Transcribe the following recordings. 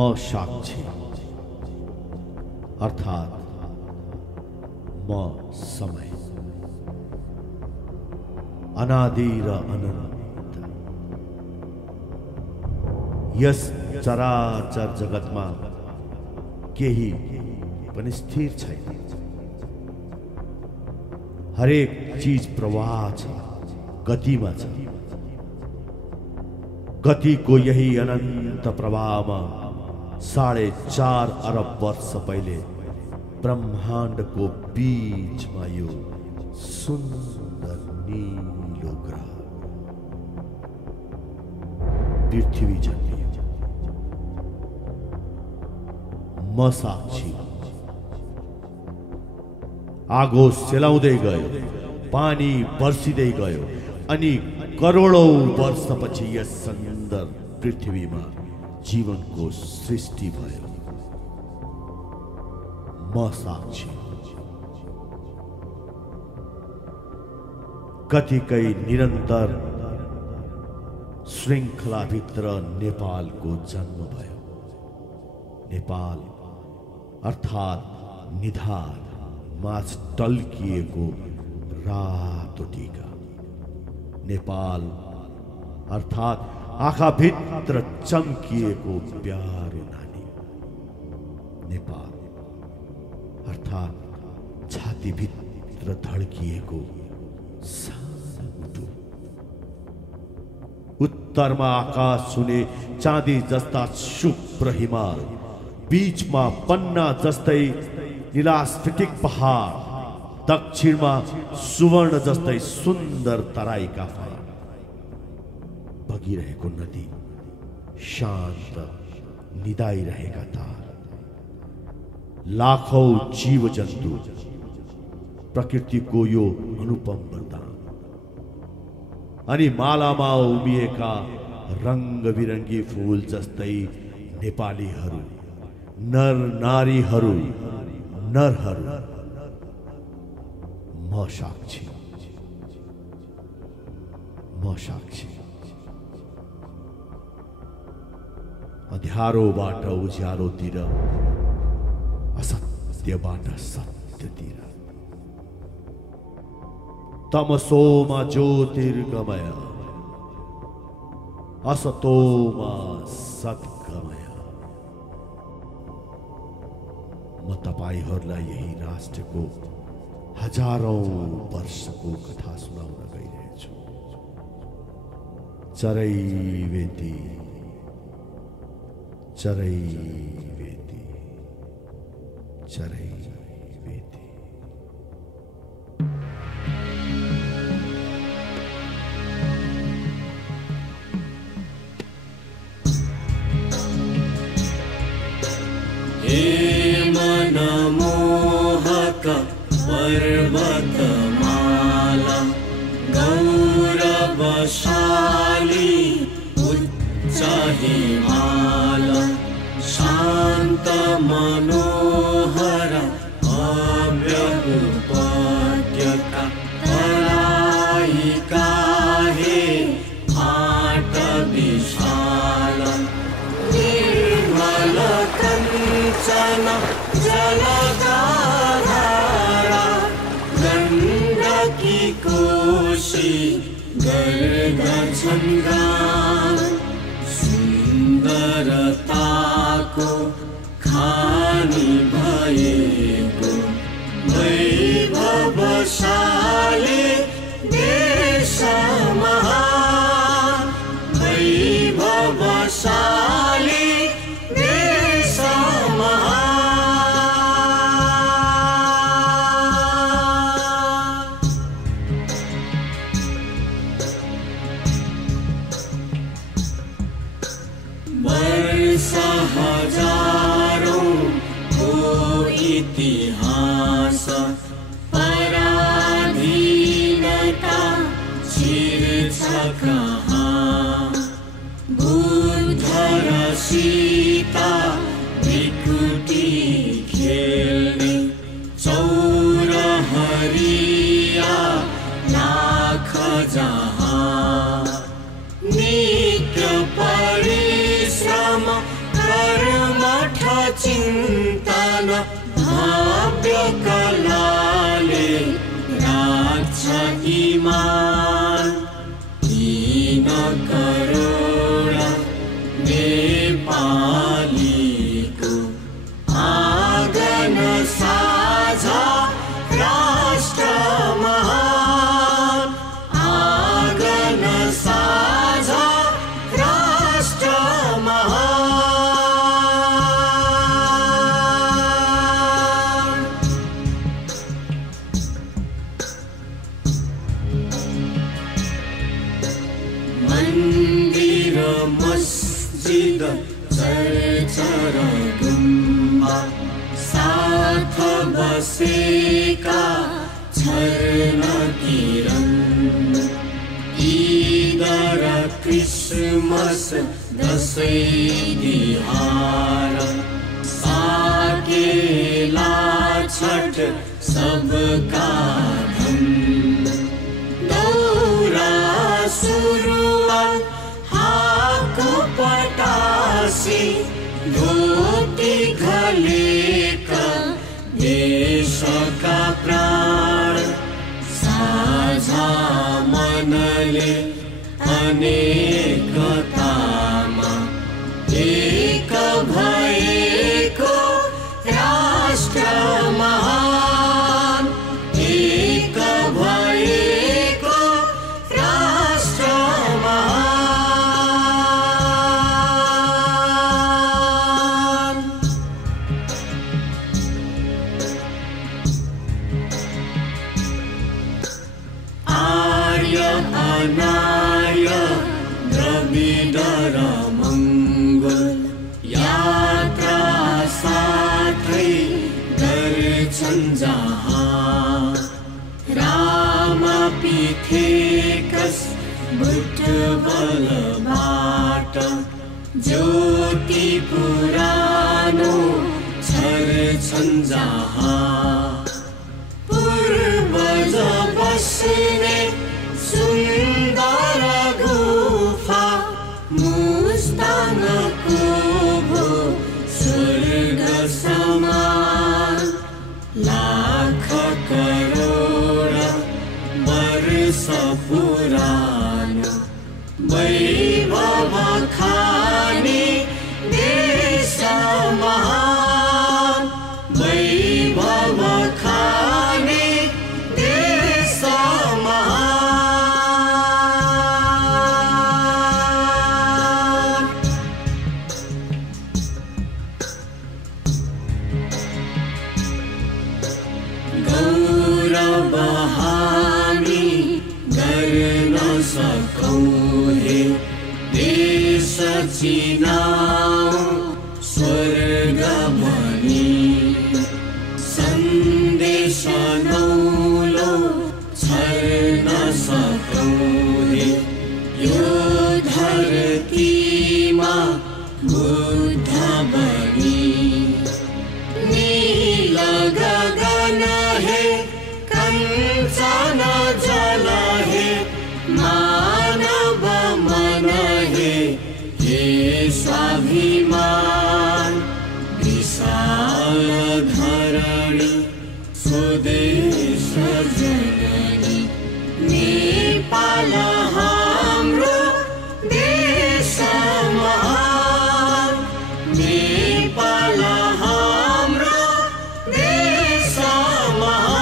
म साक्षी अर्थात म समय, अनादि र अनन्त। यस चराचर जगतमा केही पनि स्थिर छैन। हरेक चीज प्रवाह छ, गतिमा छ। गतिको यही अनंत प्रवाहमा 4.5 अरब वर्ष पहिले ब्रह्माण्डको बीचमा यो सुन्दर नीलो ग्रह पृथ्वी जन्मियो। म साक्षी। आगो सेलाउँदै गयो, पानी बर्सिँदै गयो अनि करोडौं वर्षपछि यस सुन्दर पृथ्वीमा जीवनको सृष्टि भयो। म साक्षी। कतिकै निरन्तर श्रृङ्खलाभित्र नेपालको जन्म भयो। नेपाल अर्थात निधार माझ टल्किएको रातो टीका। नेपाल अर्थात आँखाभित्र चम्किएको प्यारो नानी। नेपाल अर्थात छातीभित्र धड्किएको सानो मुटु। उत्तरमा आकाश छुने चाँदी जस्ता शुभ्र हिमाल, बीचमा पन्ना जस्तै नीलास्फटिक पहाड, दक्षिणमा सुवर्ण जस्तै सुन्दर तराईका फाल, बगिरहेको नदी, शान्त निदाइरहेका तार, लाखौं जीव जन्तु, प्रकृतिको यो अनुपम वरदान। अनि मालामा उमिएका रंग बिरंगी फूल जस्तै नेपालीहरू, नर नारीहरू, नरहरू। म साक्षी। म साक्षी। अँध्यारोबाट उज्यालोतिर, असत्यबाट सत्यतिर, तमसोमा ज्योतिर्गमय, असतोमा सद्गमय। म तपाईहरूलाई यही राष्ट्रको हजारौं वर्षको कथा सुनाउन गइरहेछु। चरैवेती, चरैवेती, चरैवेती। हे मनमोहक पर्वतमाला, गौरवशाली उच्च हिमाला, शान्त मनोहर भव्य उपत्यका, तराईका हे आट विशाल, निर्मल कञ्चन जलधारा, गण्डकी कोशी गर्दछन्, सुन्दरताको खानी भएको वैभवशाली देश महान, वैभवशाली देश महान। वर्ष हजारों को इतिहास, पराधीनता छिर्छ कहाँ, बुद्ध र सीता भिकुटी खेल्ने, चौरहरिया लाख जहाँ, नित्य परिश्रम कर्म सन्तान भव्य कलाले राख्छ इमान। 3 करोड नेपालीको आँगन साझा राष्ट्र महान। आँगन साझा राष्ट्र महान। मन्दिर मस्जिद चर्च र गुम्बा साथ बसेका छन् किरण। ईद र क्रिसमस दशैं तिहार साकेला छठ सबका धन। दौरा सुरुवात हाको पटासी धोती घलेका देशका प्राण। साझा मनले अनेकतामा एक भएको राष्ट्र महान। एक भएको राष्ट्र महान। आर्य अनार्य द्रविड र मंगोल यात्रा साथै गर्छन् जहाँ। राम पिथेकस बुटबलबाट ज्योति पुरानो छर्छन् जहाँ। पूर्वज बस्ने सुन्दर गुफा मुस्ताङको भो स्वर्ग समान। लाख करोड वर्ष पुरानो वैभव खाने देश महान। वैभव खाने देश महान। गौरव हामी गर्न सकौँ हे देश चिनाऊ स्वर्ग भनी। सन्देश नौलो छर्न सकौँ हे यो धरतीमा बुद्ध बनी। नील गगन हे कञ्चन जल हे मानव मन हे स्वाभिमान। विशाल धरणी स्वदेश जननी नेपाल हाम्रो देश महान। नेपाल हाम्रो देश महान।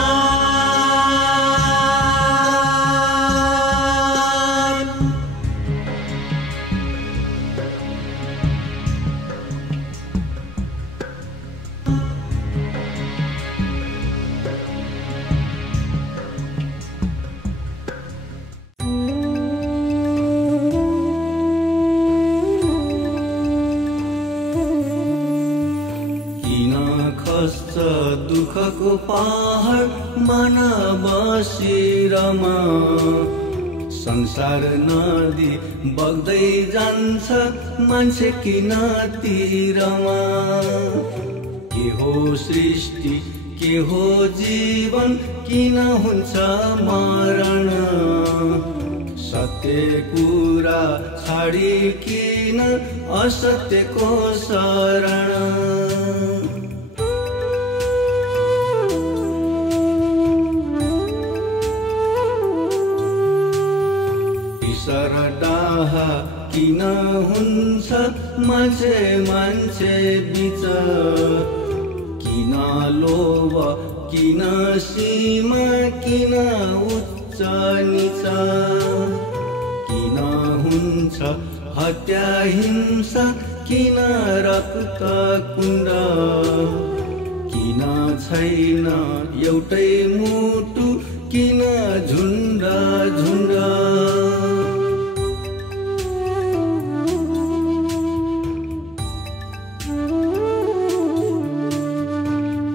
खस्छ दुःखको पहाड मन बसिरमा। संसार नदी बग्दै जान्छ मान्छे किनातिरमा। के हो सृष्टि के हो जीवन किन हुन्छ मरण। सत्य कुरा छाडी किन असत्यको शरण। रिस र डाह किन हुन्छ मान्छे बीच, किन लोभ किन सीमा किन उच्च नीच, किन हुन्छ हत्या हिंसा किन रक्त कुण्ड, किन छैन एउटै मुटु किन झुण्ड झुण्ड।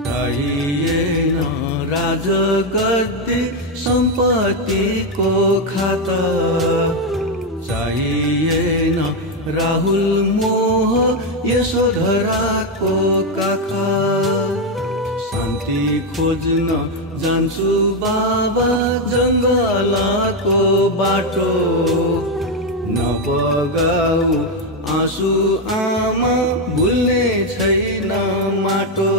चाहिएन राजगद्दी सम्पत्तिको खाता, चाहिएन राहुल मोह यशोधराको काखा। शान्ति खोज्न जान्छु बाबा जङ्गलको बाटो, नबगाऊ आँसु आमा भुल्ने छैन माटो।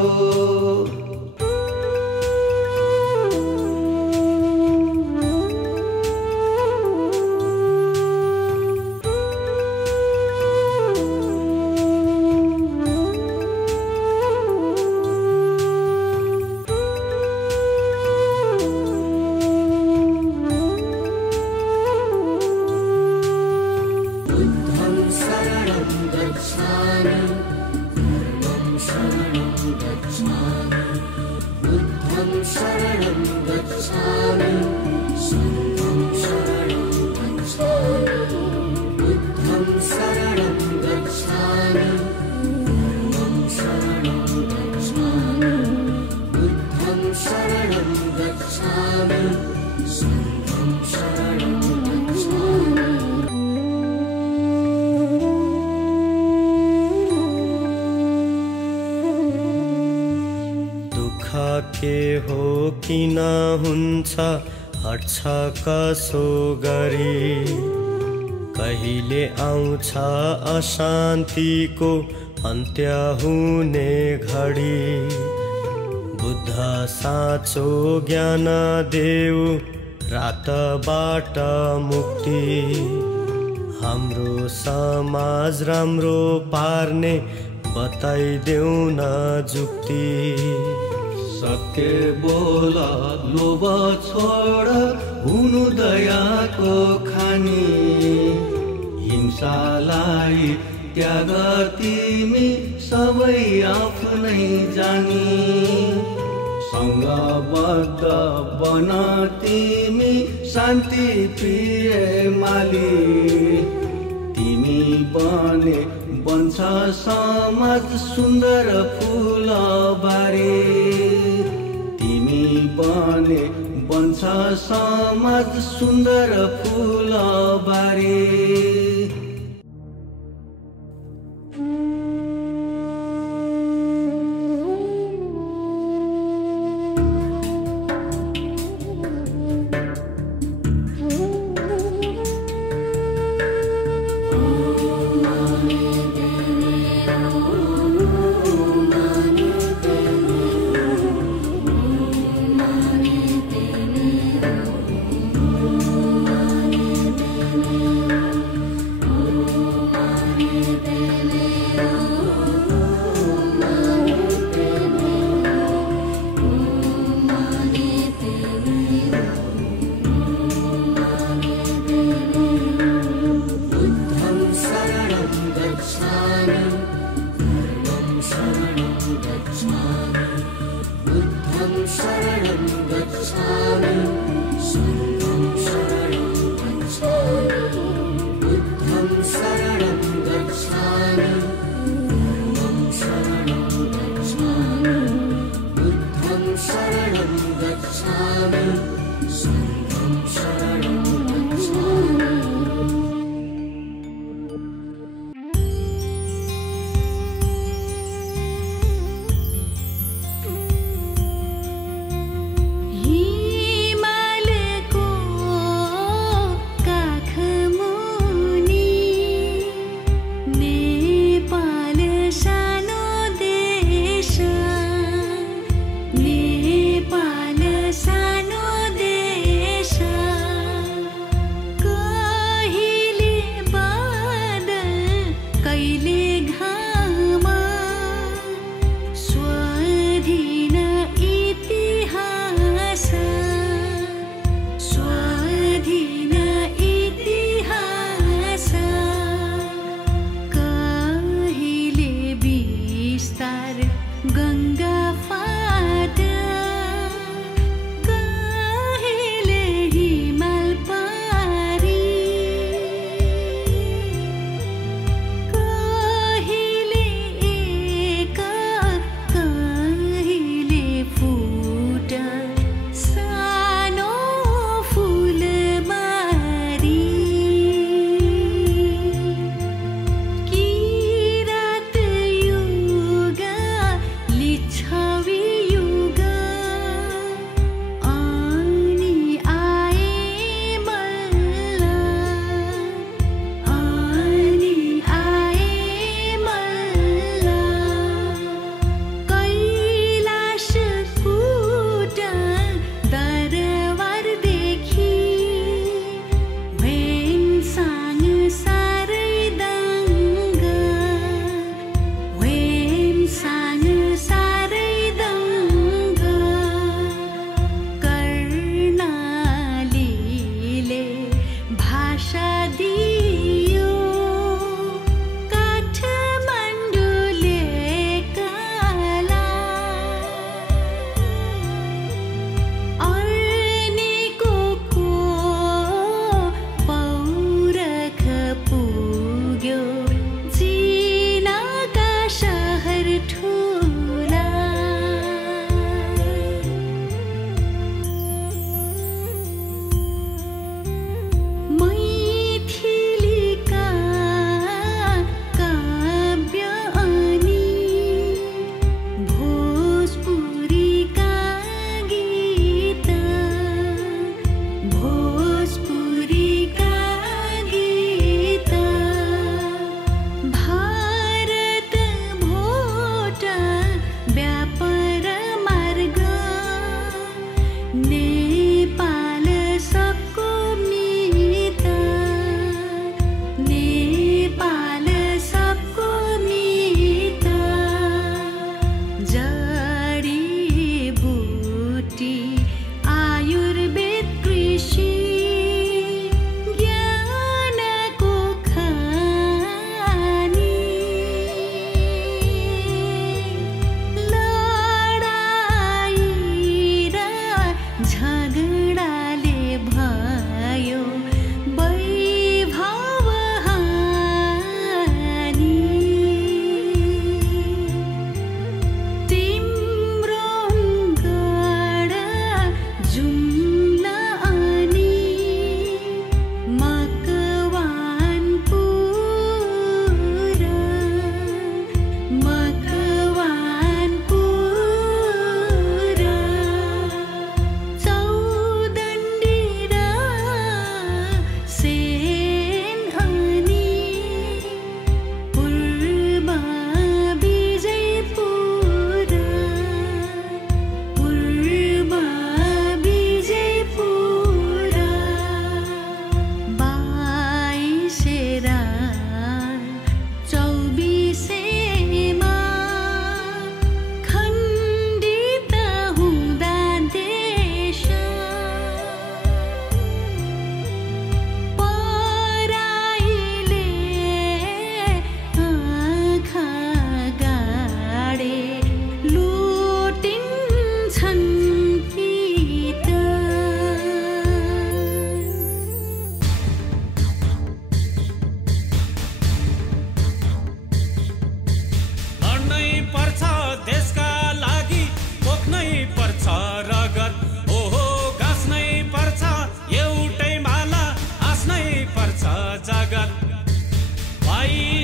के हो किन हुन्छ हट्छ कसो गरी, कहिले आउँछ अशान्तिको अन्त्य हुने घडी। बुद्ध साँचो ज्ञान देऊ रातबाट मुक्ति, हाम्रो समाज राम्रो पार्ने बताइदेऊ न जुक्ति। सत्य बोल लोभ छोड हुनु दयाको खानी, हिंसालाई त्याग तिमी सबै आफ्नै जानी। सङ्गबद्ध बन तिमी शान्ति प्रिय माली, तिमी बने बन्छ समाज सुन्दर फुल बारी। तिमी बने बन्छ समाज सुन्दर फुल बारी।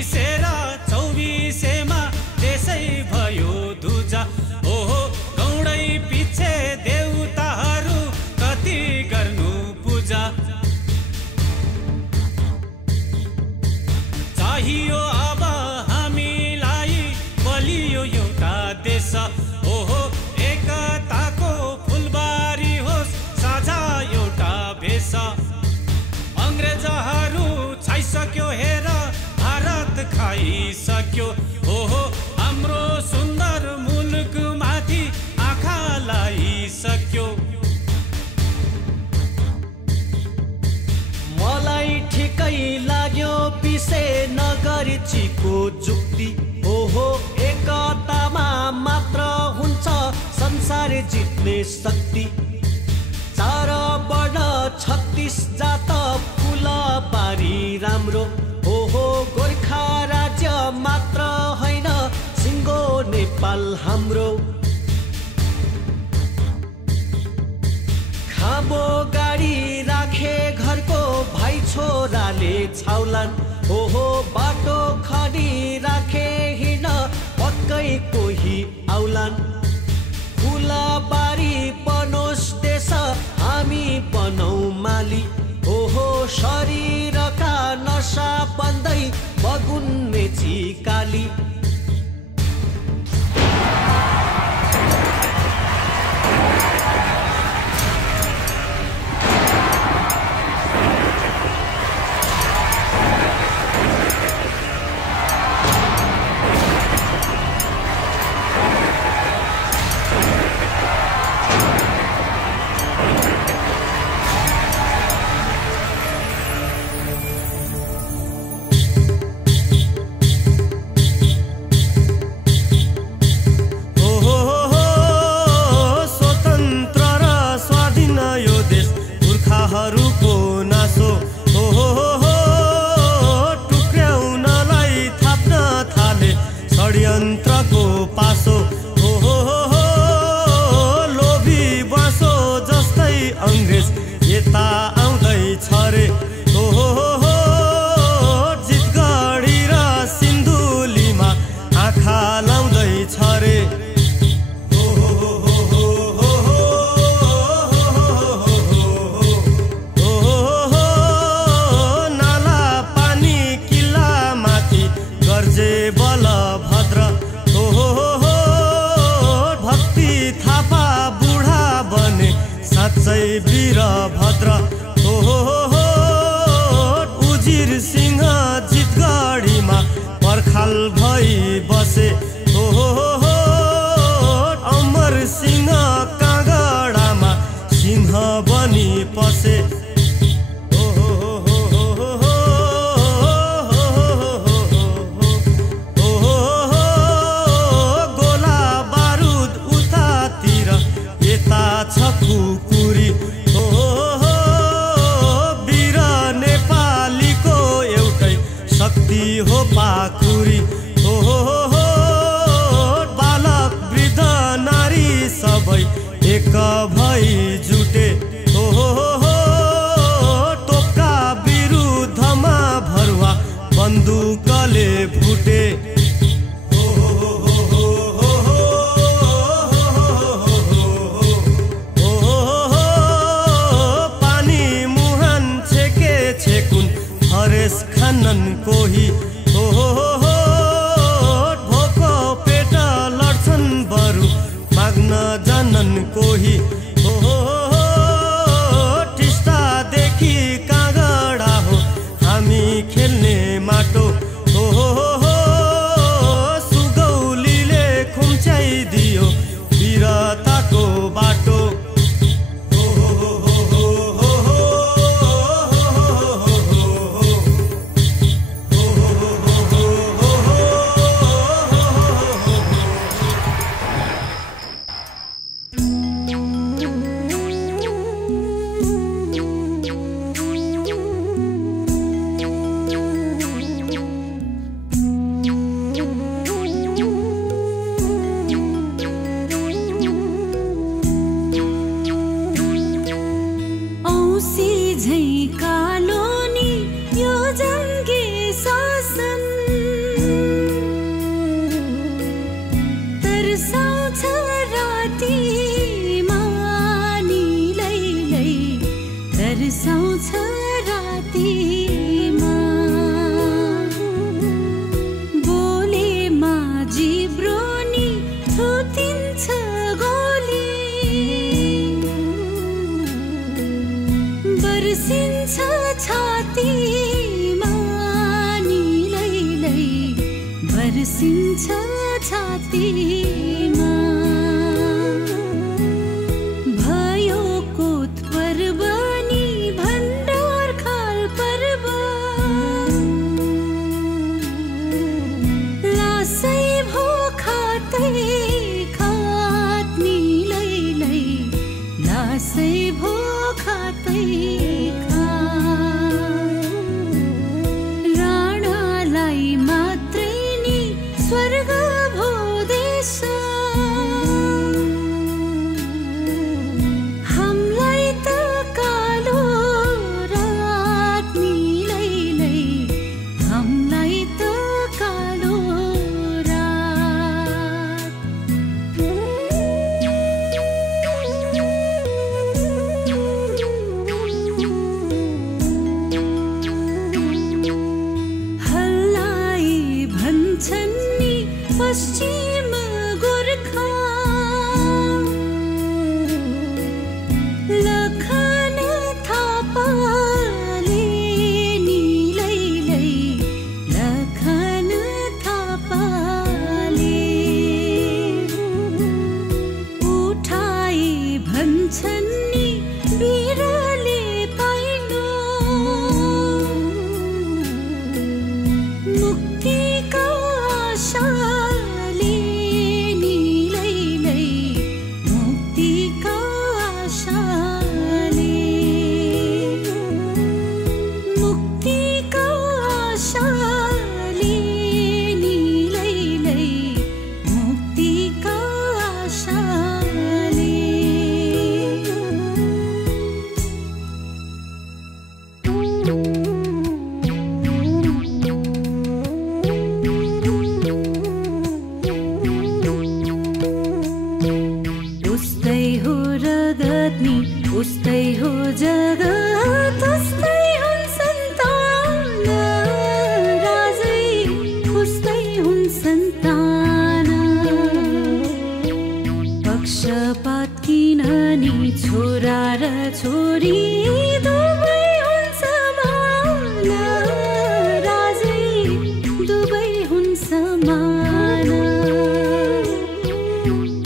मिसेर 24मा त्यसै भयो दुजा। ओहो गौडै पिछे देउताहरू कति गर्नु पूजा। चाहियो अब हामीलाई बलियो एउटा देश। ओहो एकताको फुलबारी होस् साझा एउटा भेष। अङ्ग्रेजहरू छाइसक्यो हेर भारत खाइसक्यो। ओहो हाम्रो सुन्दर मुलुकमाथि आँखा लाइसक्यो। मलाई ठिकै लाग्यो पिसे नगरी चिको जुक्ति। ओहो एकतामा मात्र हुन्छ संसार जित्ने शक्ति। 4 वर्ण 36 जात फुलबारी राम्रो। ओहो गोर्खा राज्य मात्र होइन सिङ्गो नेपाल हाम्रो। खाबो गाडी राखे घरको भाइ छोराले छाउलान्। ओहो बाटो खनी राखे हिँड पक्कै कोही आउलान्। फुलबारी बनोस् देश हामी बनौ माली। ओहो शरीरका नशा बन्दै बगुन मेची काली। षड्यन्त्रको पासो। ओहो लोभी बसो जस्तै अङ्ग्रेज यता आउँदैछ रे। ओहो जितगढी र सिन्धुलीमा आँखा लाउँदैछ रे। नाला पानी किल्ला माथि गर्जे बलभद्र। भक्ति थापा बुढा बने साँच्चै वीरभद्र। ओहो उजिर सिंह जितगढीमा पर्खाल भई बसे। ओहो अमर सिंह काँगडामा सिंह बनी पसे। कुकुरी वीर नेपालीको एउटै शक्ति हो पाखुरी। बालक वृद्ध नारी सबै एक भई जुटे। तोपका विरुद्धमा भरुवा बन्दुकले भुटे। हरेश खानन कोही भोको पेट लड्छन् बरु माग्न जानन् कोही। टिस्टादेखि काँगडा हो हामी खेल्ने माटो। सुगौलीले खुम्च्याइदियो वीरताको बाटो। बस्तीमा भयो कोत पर्व नि भण्डार खाल पर्व लासै भो खातै खात नि लैलै लासै भो खातै खात राणालाई मात्रै नि स्वर्ग भो देश हामीलाई त कालो रात नि लैलै हामीलाई त कालो रात हल्लाई भन्छन् नि पश्चिम गोर्खा लखन थापाले नि लैलै लखन थापाले उठाई भन्छन् नि बिरले पाइनो मुक्तिका आशाले नि लैलै मुक्तिका आशाले मुक्तिका आशाले नि लैलै मुक्तिका आशाले उस्तै हो रगत नि उस्तै हो जगत उस्तै हुन् सन्तान राजै उस्तै हुन् सन्तान पक्षपात किन नि छोरा र छोरी दुवै हुन् समान राजै दुवै हुन् समान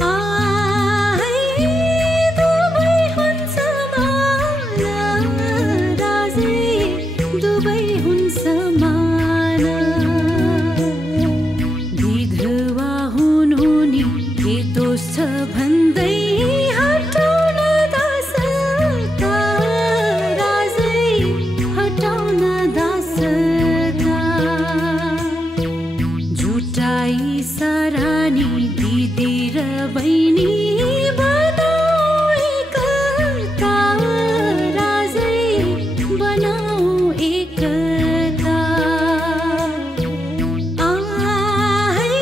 आहै दुवै हुन् समान राजै दुवै हुन् समान विधवा हुनु नि के दोष छ भन्दै हटाउन दासका राजै हटाउन दासका जुटाई सरानी दिदी र बहिनी बनाऊ एकता राजै बनाऊ एकता आहै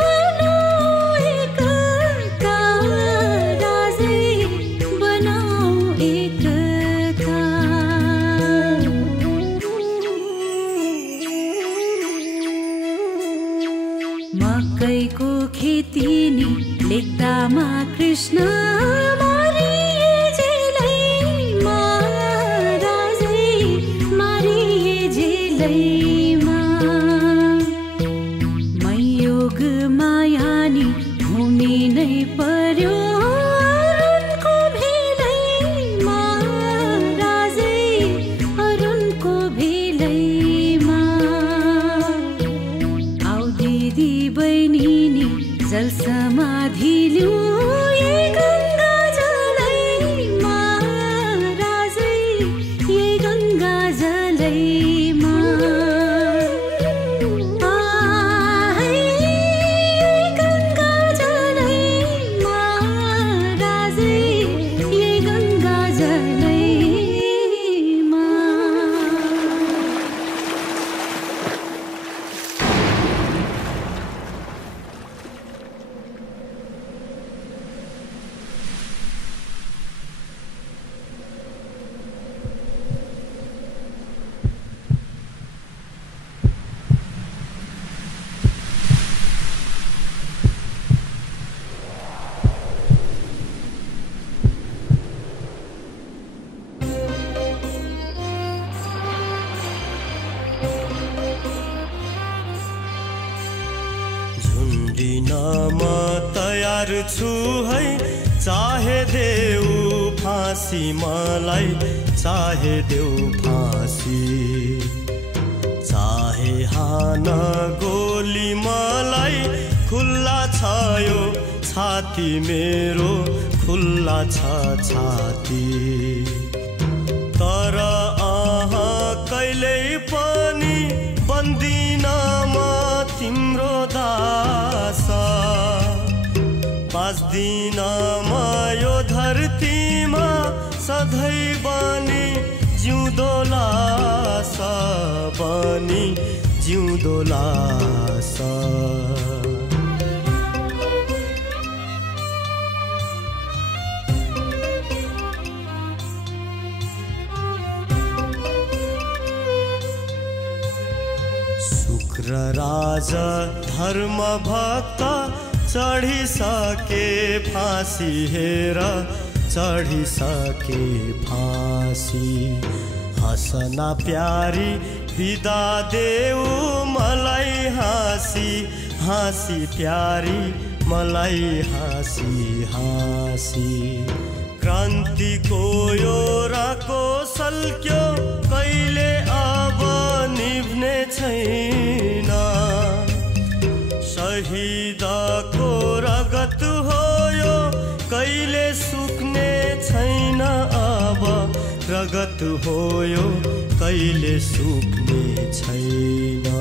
बनाऊ एकता राजै बनाऊ एकता मकैको खेती नि लेख्दामा कृष्ण मारिए जेलैमा राजै मारिए जेलैमा मैयोग माया नि भूमि नै पर्यो अरुणको भेलैमा राजै अरुणको भेलैमा आउ दिदी बहिनी नि जल समाधि लिऊ ये गङ्गा जलैमा राजै ये गङ्गा जलैमा आहै ये गङ्गा जलैमा राजै ये गङ्गा जलैमा म तयार छु है, चाहे देऊ फाँसी मलाई, चाहे देऊ फाँसी, चाहे हान गोली मलाई, खुल्ला छ यो छाती मेरो, खुल्ला छ छाती। तर कहिल्यै पनि बन्दिन म तिम्रो दास, बाँच्दिन म यो धरतीमा सधैँ बनी जिउँदो लास, बनी जिउँदो लास। शुक्र राजा धर्म भक्त चढिसके फाँसी, हेर चढिसके फाँसी। हसना प्यारी बिदा देऊ मलाई हाँसी, हाँसी प्यारी मलाई हाँसी हाँसी। क्रान्तिको यो राको सल्क्यो कहिले अब निभ्ने छैन, शहीदको रगत हो यो कहिले सुक्ने छैन, अब रगत हो यो कहिले सुक्ने छैन।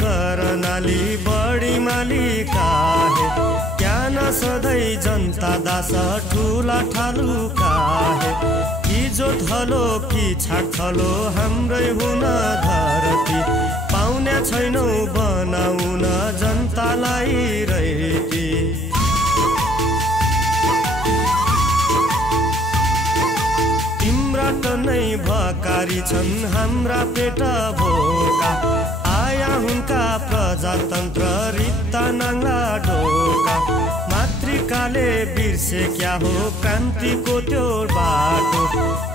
कर्णाली बड़ी मालिका है क्या न सधैँ जनता दास ठुला ठालुका है कि जो थलो कि छाक थलो हाम्रै हुन धरती पाउने छैनौ बनाउन जनतालाई रैती तिम्रा नै भकारी छन् हाम्रा पेट भोका आया हुनका प्रजातन्त्र रित्ता नाङ्ला ढोका मातृकाले बिर्से क्या हो क्रान्तिको त्यो बाटो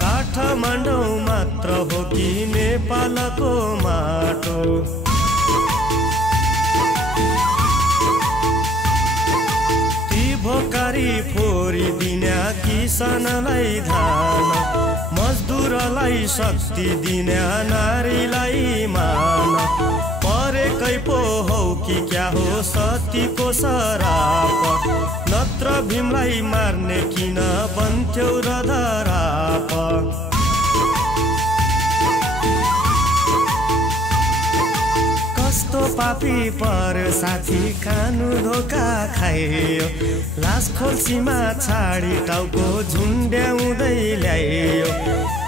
काठमाडौँ मात्र हो कि नेपालको माटो भोकारी फोरी दिन्या किसानलाई धान मजदुरलाई शक्ति दिन्या नारीलाई मान परेकै पो हौ कि क्या हो सतीको सराप नत्र भीमलाई मार्ने किन बन्थ्यौ र धराप कस्तो पापी पर साथी खानु धोका खायो लास खोल्सीमा छाडी टाउको झुन्ड्याउँदै ल्यायो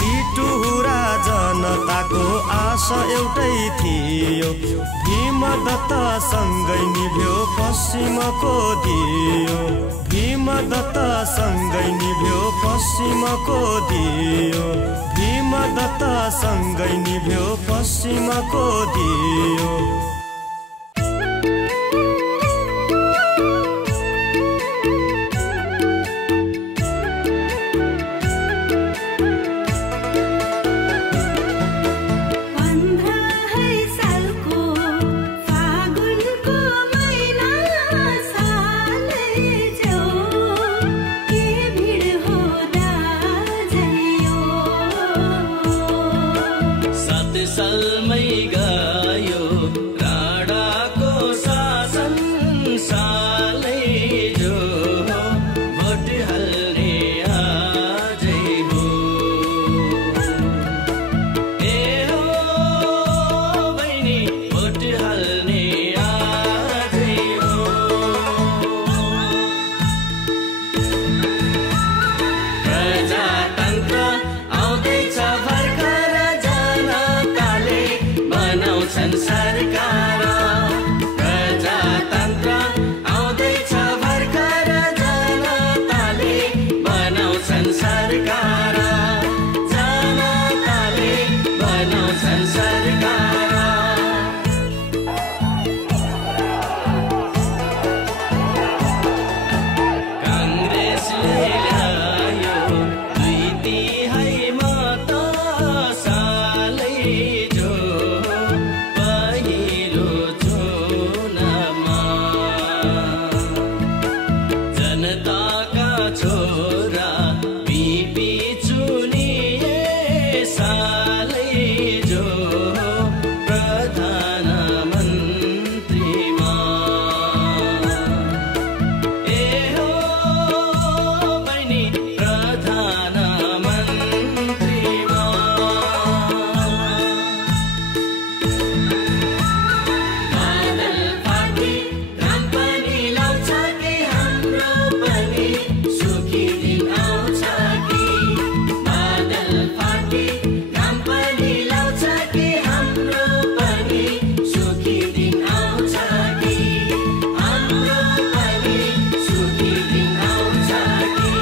टिटुहुरा जनताको आशा एउटै थियो भीमदत्त सँगै निभ्यो पश्चिमको दियो भीमदत्त सँगै निभ्यो पश्चिमको दियो भीमदत्त सँगै निभ्यो पश्चिमको दियो सालमै गयो राणाको शासन सालै जो भोट हाल्ने आजै हो ए हो बहिनी भोट हाल्ने आजै हो प्रजातन्त्र आउँदैछ भर्खर सरकार प्रजातन्त्र आउँदैछ भर्खर जनताले बनाउँछन् सरकार जनताले बनाउँछन् सरकार काङ्ग्रेसले ल्यायो 2/3 मत सालै जो जनताका छोरा बिपी चुनिए सालै जो प्रधानमन्त्रीमा ए हो बहिनी प्रधानमन्त्रीमा बादल फाटी घाम पनि लाउँछ कि हाम्रो पनि सुखी दिन आउँछ कि बादल फाटी घाम पनि लाउँछ कि हाम्रो पनि सुखी दिन आउँछ कि हाम्रो पनि सुखी दिन आउँछ कि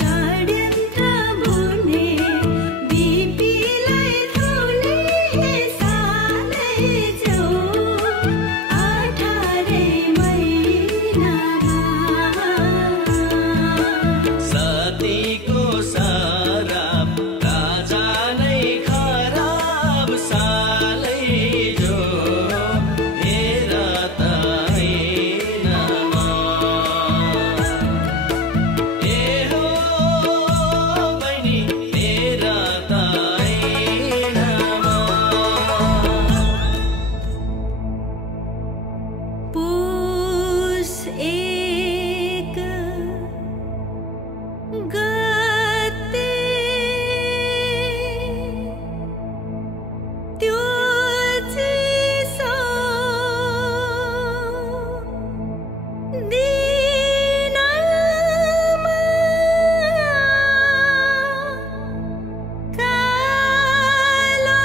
षड्यन्त्र बुने बिपीलाई थुले सालै जो 18 महिनामा सतीको शराब राजा नै खराब सालै जो हेर त ऐनामा ए हो बहिनी हेर त ऐनामा पुस 1 गते त्यो चिसो दिनमा कालो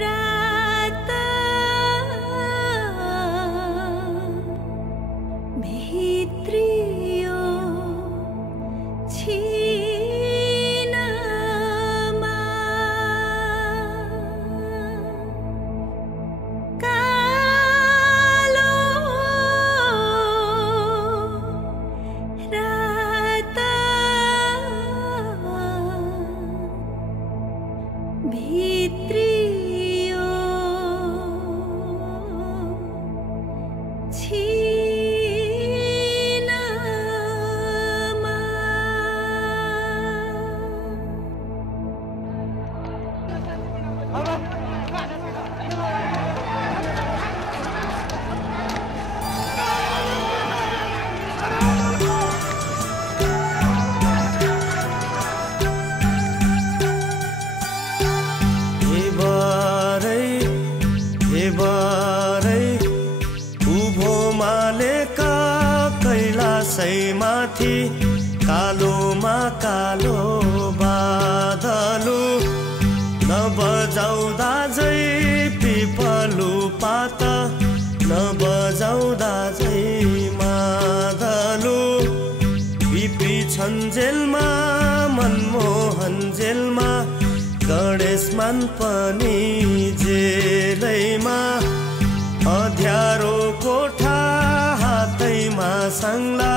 रात भित्रियो छिनमा कालो रात भित्रियो छिनमा कालो बादलु नबजाउँदा झै पिपलु पात नबजाउँदा झै मादलु बिपी छन् जेलमा मनमोहन जेलमा गणेशमान पनि जेलैमा अध्यारो कोठा हातैमा साङ्ला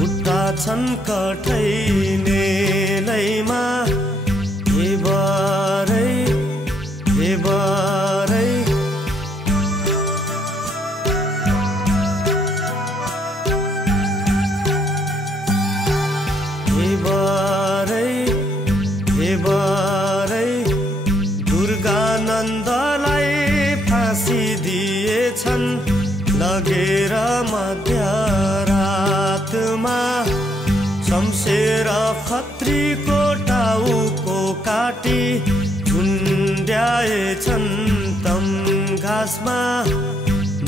खुट्टा छन् कठै नेलैमा हे बारै हे बारै हे बारै हे बारै दुर्गानन्दलाई फाँसी दिएछन् लगेर मध्यरातमा शमशेर खत्रीको टाउको काटी झुन्ड्याएछन् तम घाँसमा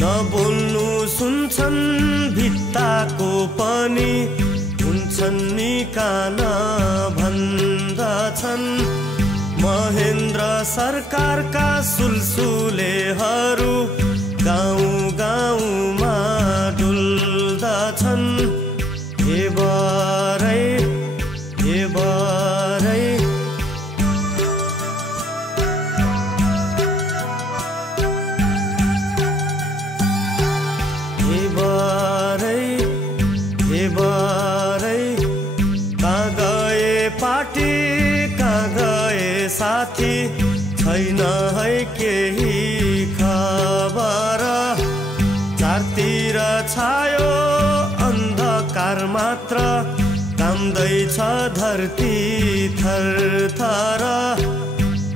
नबोल्नु सुन्छन् भित्ताको पनि हुन्छन् नि कान भन्दछन् महेन्द्र सरकारका सुलसुलेहरू गाउँ गाउँमा डुल्दछन् हे बारै हे बारै हे बारै हे बारै कहाँ गए पार्टी कहाँ गए साथी छैन है केही खबर चारतिर छायो अन्धकार मात्र काम्दैछ धरती थरथर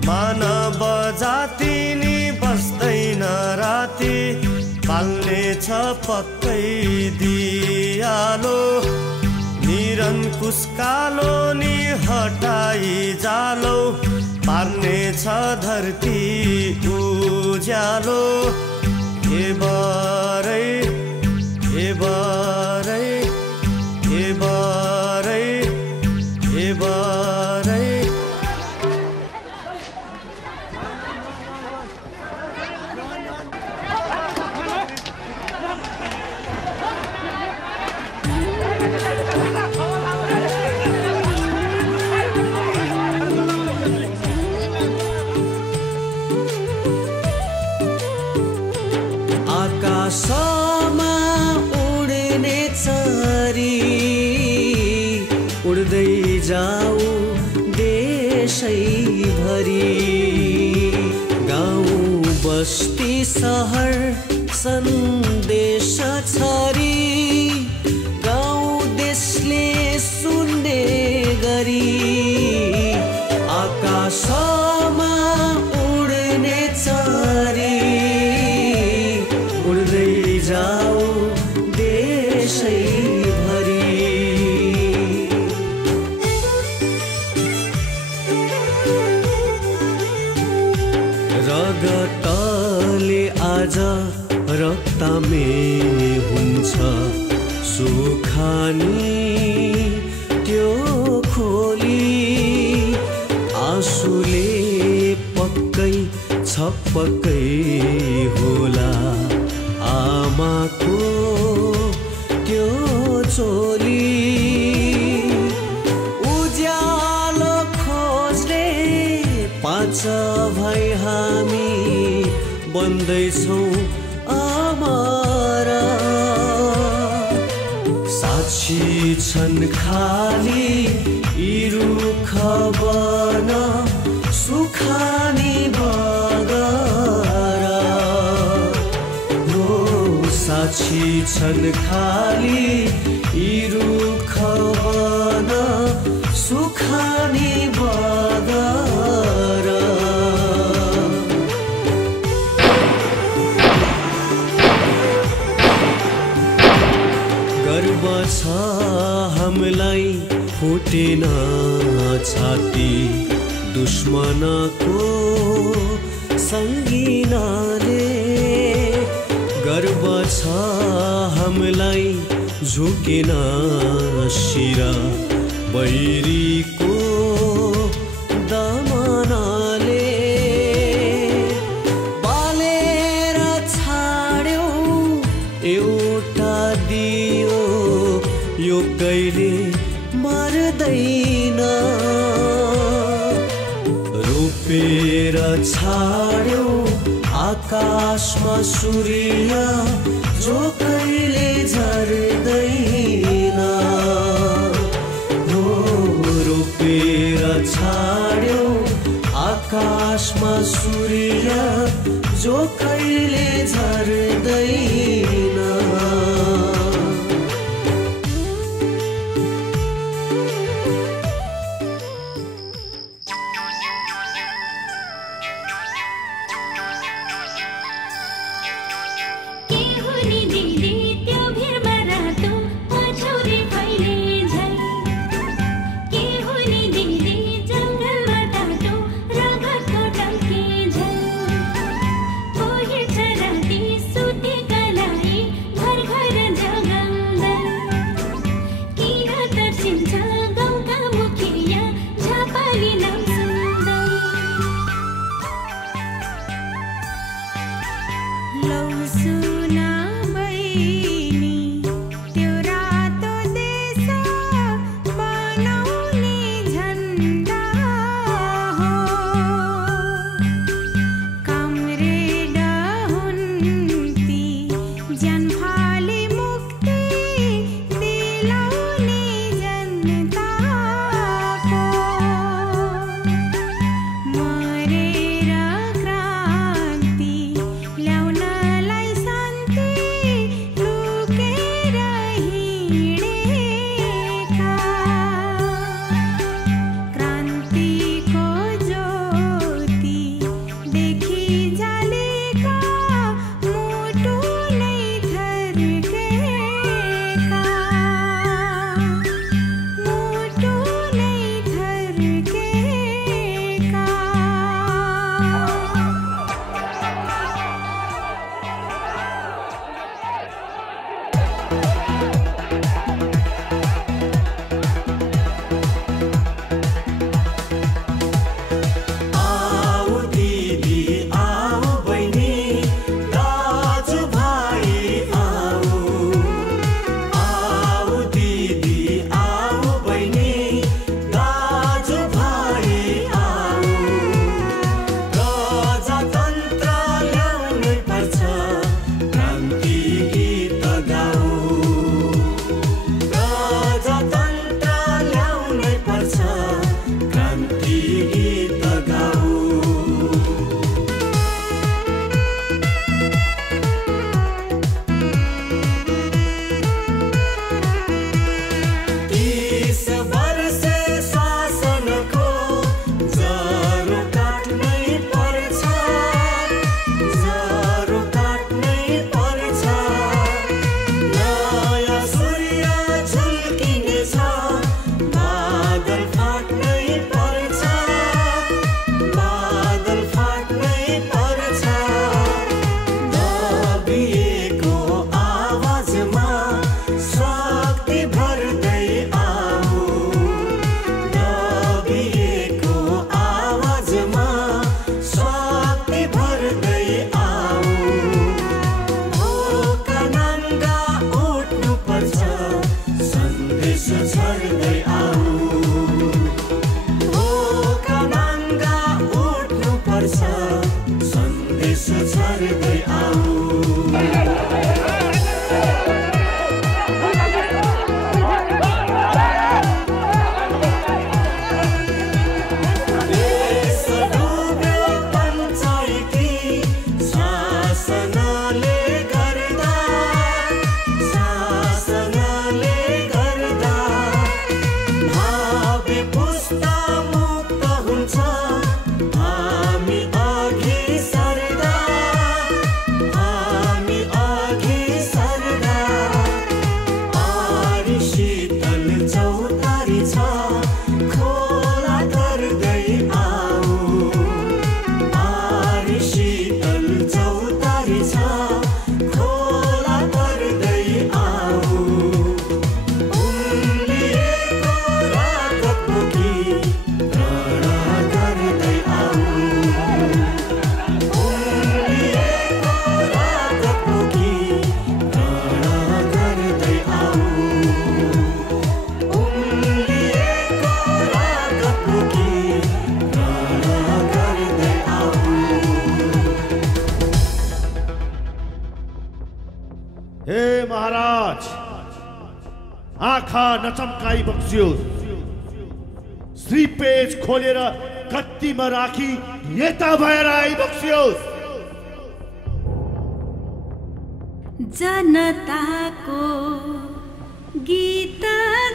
मानव जाति नि बस्दैन राति पाल्नेछ पक्कै दियालो निरङ्कुश कालो नि हटाई जालो पार्नेछ धरती उज्यालो हे बारै हे बारै हे बारै हे बारै आकाशमा उड्ने चरी उड्दै जाऊ देशैभरि गाउँ बस्ती सहर सन्देश छरी गाउँ देशले सुन्ने गरी आकाशमा उड्ने चरी उड्दै जाऊ देशैभरि रगतले आज रक्तमे हुन्छ सुखानी त्यो खोली आँसुले पक्कै छपक्कै होला आमाको त्यो चोली उज्यालो खोज्ने पाँच भाइ हामी बन्दैछौँ अमर साक्षी छन् खाली यी रुख वन सुखानी बगर साक्षी छन् खाली यी रुख वन सुखानी बगर गर्व छ हामीलाई फुटेन छाती दुश्मनको सङ्गिनाले गर्व छ हामीलाई झुकेन शिर बैरीको दमनले बालेर छाड्यो एउटा दियो यो कहिले मर्दैन रोपेर छाड्यो आकाशमा सूर्य जो कहिले झर्दैन रोपेर छाड्यो आकाशमा सूर्य जो कहिले झर्दैन घर आँखा नचम्काई बक्सियोस्। श्री पेज खोलेर कत्तीमा राखी नेता भएर आइबक्सियोस्। जनताको गीत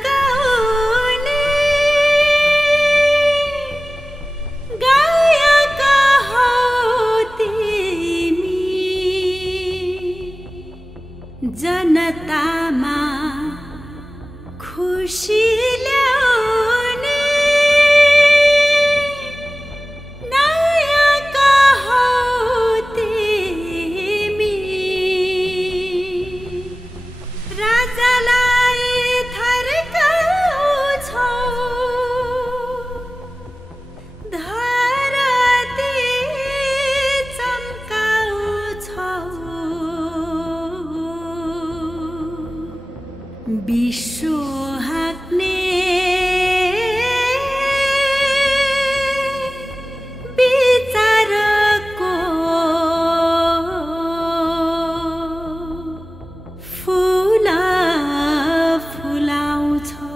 गाउने गायक हौ तिमी। जनतामा खुसी ल्याउने नायक हौ तिमी। राजालाई थर्काउँछौ, धरती चम्काउँछौ। विश्व हाँक्ने विचारको फुल फुलाउँछौ।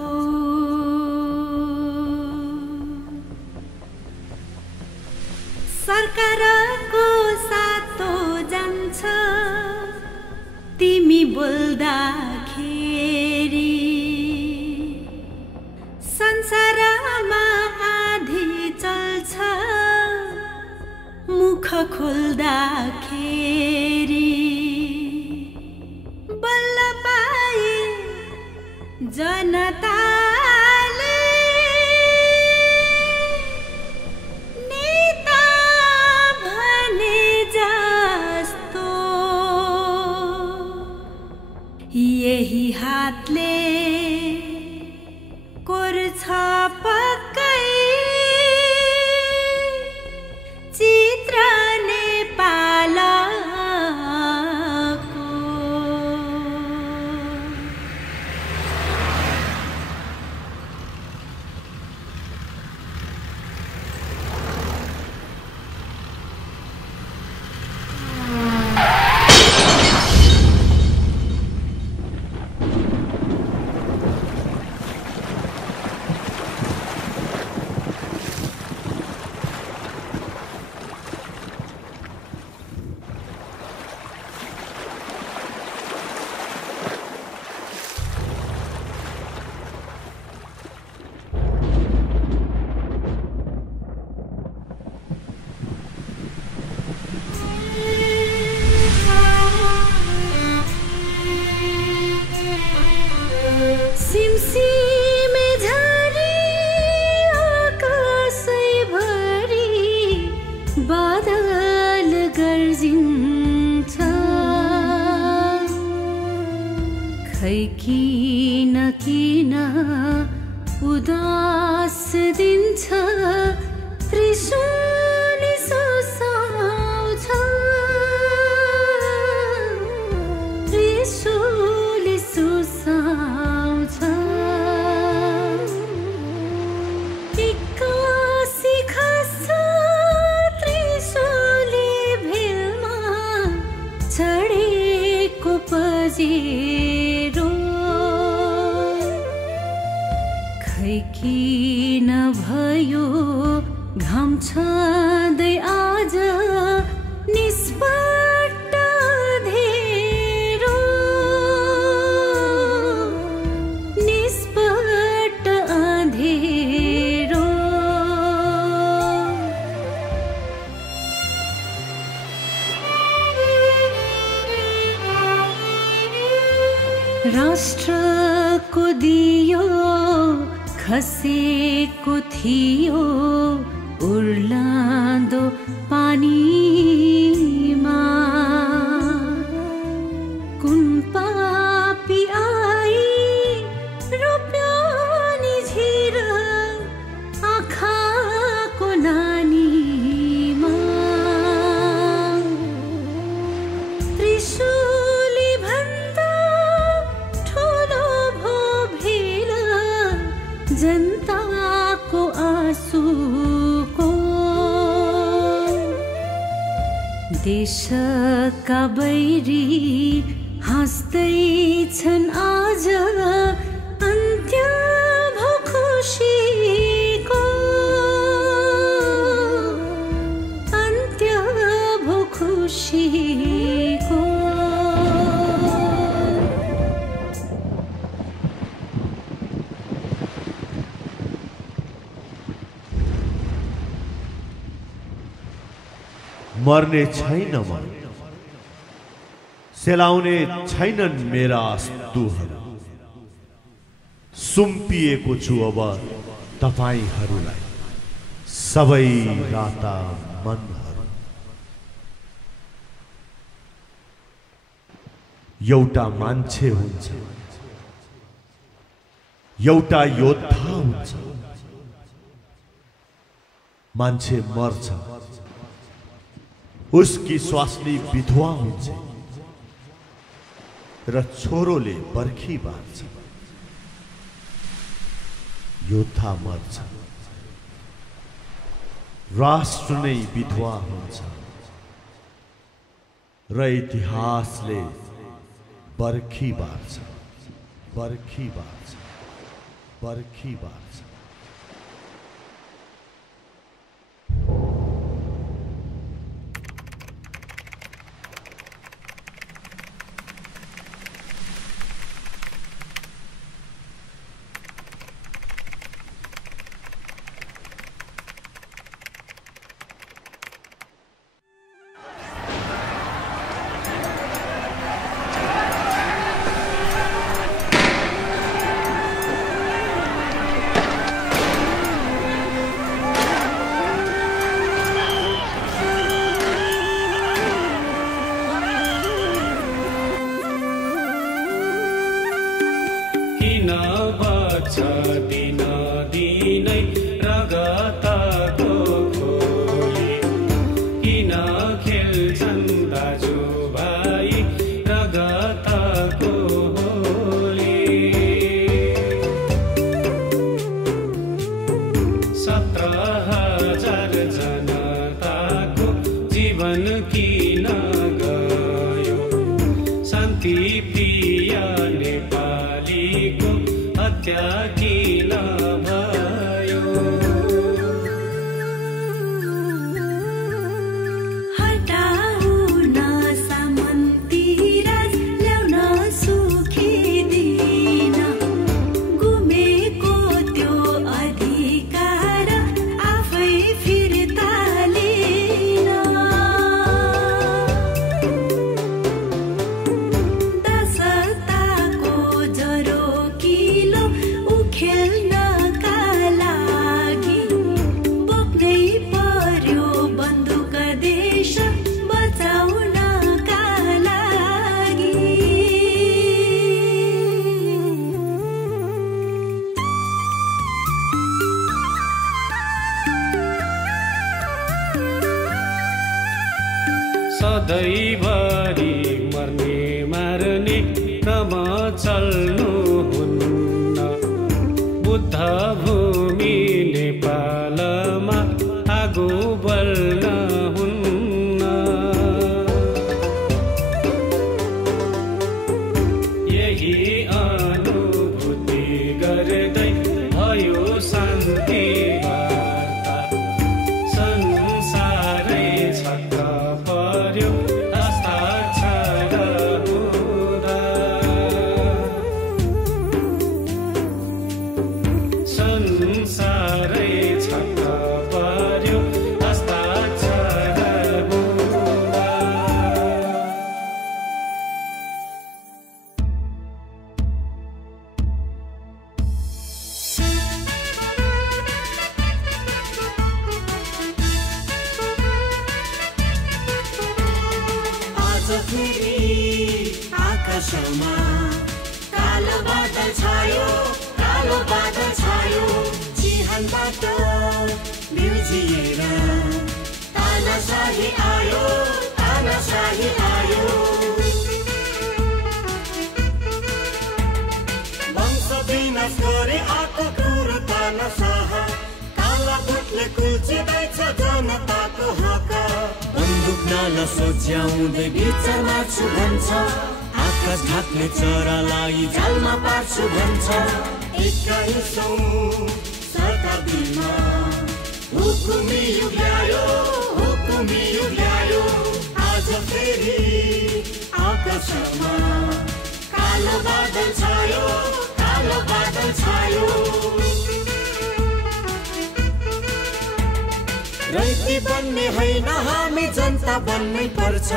सरकारको सातो जान्छ तिमी बोल्दाखेरि। संसारमा आधी चल्छ मुख खोल्दाखेरि। बल्ल पाए जनताले नेता भने जस्तो। यही हातले कोर्छ पक्कै चित्र नेपालको। सिमसिमे झरी आकाशैभरि बादल गर्जिन्छ। खै किन किन उदास दिन्छ त्रिशूली सुसाउँछ। त्रिशूली सुसाउँछ। एक्कासी खस्छ त्रिशूली भेलमा चढेको पजेरो। खै किन भयो घाम छँदै आज निष्पट्ट धेरो। निष्पट्ट अँधेरो। राष्ट्रको दियो खसेको थियो उर्लादो पानीमा। कुन पापी आई रोप्यो नि झिर आँखाको नानीमा। त्रिशूली भन्दा ठुलो भो भेल जनताको आँसुको। देशका बैरी हाँस्दैछन् आज अन्त मर्ने छैन म, सेलाउने छैनन् मेरा अस्तुहरू। सुम्पिएको छु अब तपाईहरूलाई सबै राता मनहरू। एउटा मान्छे हुन्छ, एउटा योद्धा हुन्छ। मान्छे मर्छ, उसकी स्वास्नी विधवा हुन्छ र छोरोले बर्खी बाँध्छ। योद्धा मर्छ, राष्ट्र नै विधवा हुन्छ र इतिहासले बर्खी बाँध्छ, बर्खी बाँध्छ, बर्खी बाँध्छ। सधैँभरि मर्ने मार्ने क्रम चल्नु हुन्न। बुद्ध भूमि नेपालमा आगो बल्न हुन्न। यही अनुभूति गर्दै भयो शान्ति वार्ता। संसारै छक्क पर्यो हस्ताक्षर हुँदा। संसारै छक्क पर्यो हस्ताक्षर हुँदा। आज फेरि आकाशमा कालो बादल छायो, कालो बादल छायो। चिहानबाट बिउजिएर तानाशाही आयो, तानाशाही आयो। वंश विनाश गरी आएको कुरो तानाशाह। काला भुटले कुल्चिँदैछ जनताको हक। बन्दुक नाला सोच्याउँदै विचार मार्छु भन्छ। आकाश ढाक्ने चरालाई जालमा पार्छु भन्छ। 21औं शताब्दीमा हुकुमी युग ल्यायो, हुकुमी युग ल्यायो। आज फेरि आकाशमा कालो बादल छायो, कालो बादल छायो। रैती बन्ने होइन हामी जनता बन्नै पर्छ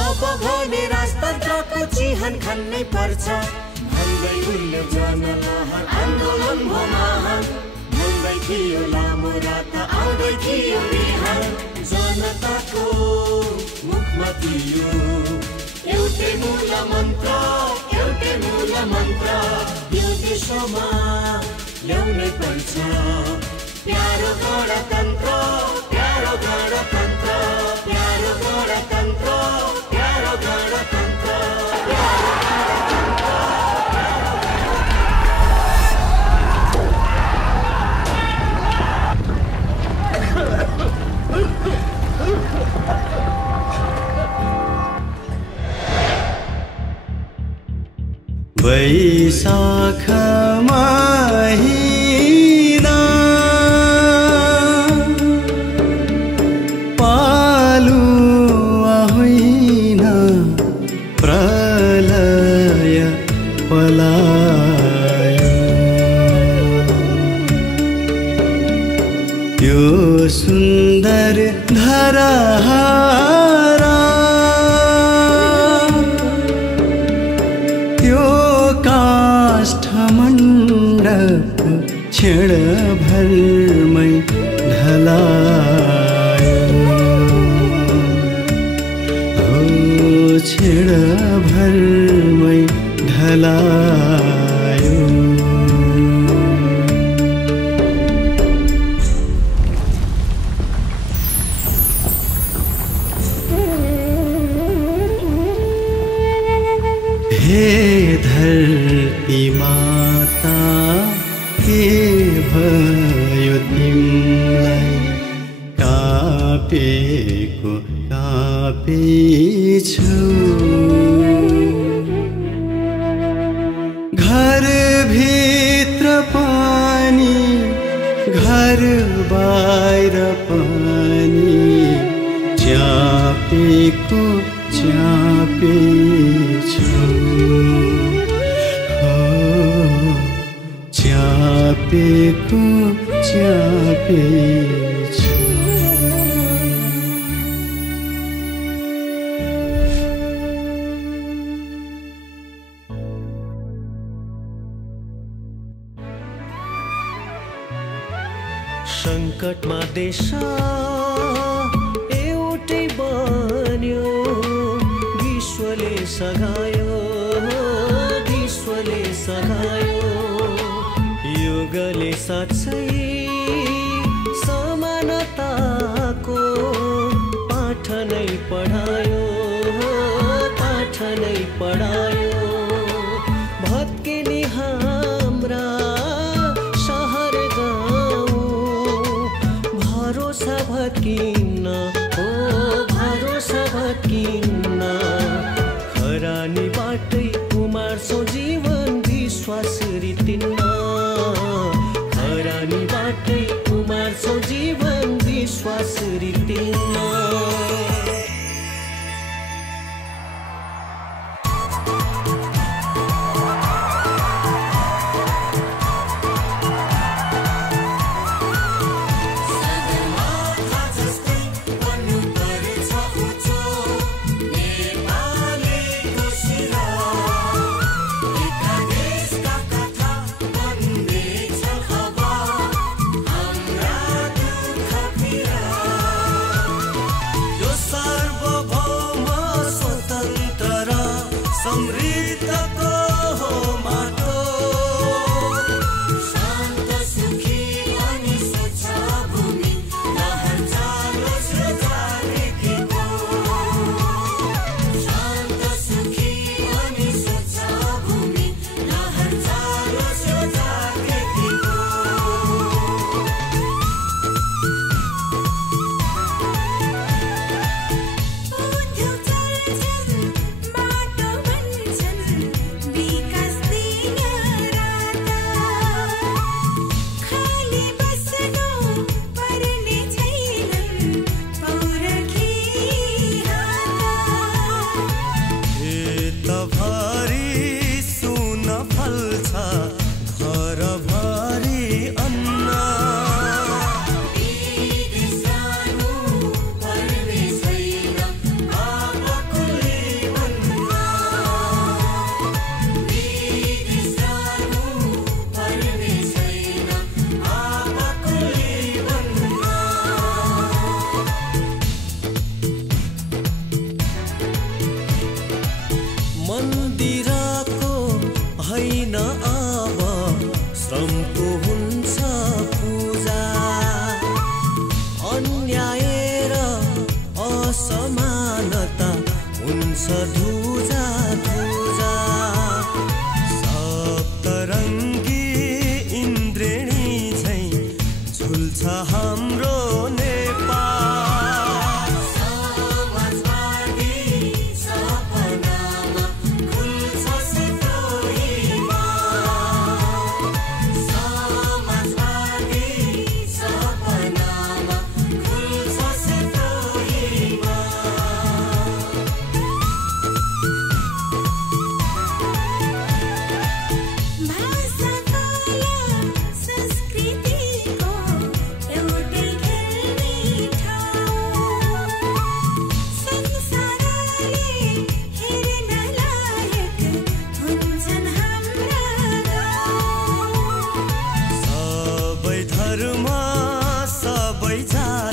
अब भने राजतन्त्रको चिहान खान्नै पर्छ भन्दै उनले जनलहर आन्दोलन हो महान भन्दै थियो लामो रात आउँदै थियो बिहान जनताको मुखमा थियो एउटै मूल मन्त्र यो देशमा ल्याउनै पर्छ प्यारो गणतन्त्र प्यारो गणतन्त्र प्यारो गणतन्त्र प्यारो गणतन्त्र वैशाख महिना पालुवा होइन प्रलय पलायो यो सुन्दर धराहारा त्यो काष्ठमण्डप क्षण भरमै ढलायो हो क्षण भरमै ढलायो हे धरती माता के भयो तिमलाई कापेको कापेछु घर भित्र पानी घर बाहिर पानी चापेको चापेछु चापेको चापेछु संकटमा देश एउटै बन्यो विश्वले सघायो युगले साँच्चै समानताको पाठ नै पढायो भत्किने हाम्रा शहर गाउँ भरोसा भत्किन्न खरानी बाटै उमार्छौँ जीवन विश्वास रितिन्न खरानी बाटै उमार्छौँ जीवन विश्वास रितिन्न धुजा धुजा सप्तरङ्गी इन्द्रेणी झैं झुल्छ हाम्रो नेपाल समाजवादी सपनामा खुल्छ सितोहीमा समाजवादी सपनामा खुल्छ सितोहीमा भाषा कला संस्कृतिको एउटै खेल्ने ठाउँ संसारले हेर्न लायक हुन्छन् हाम्रा गाउँ सबै धर्म सबै जात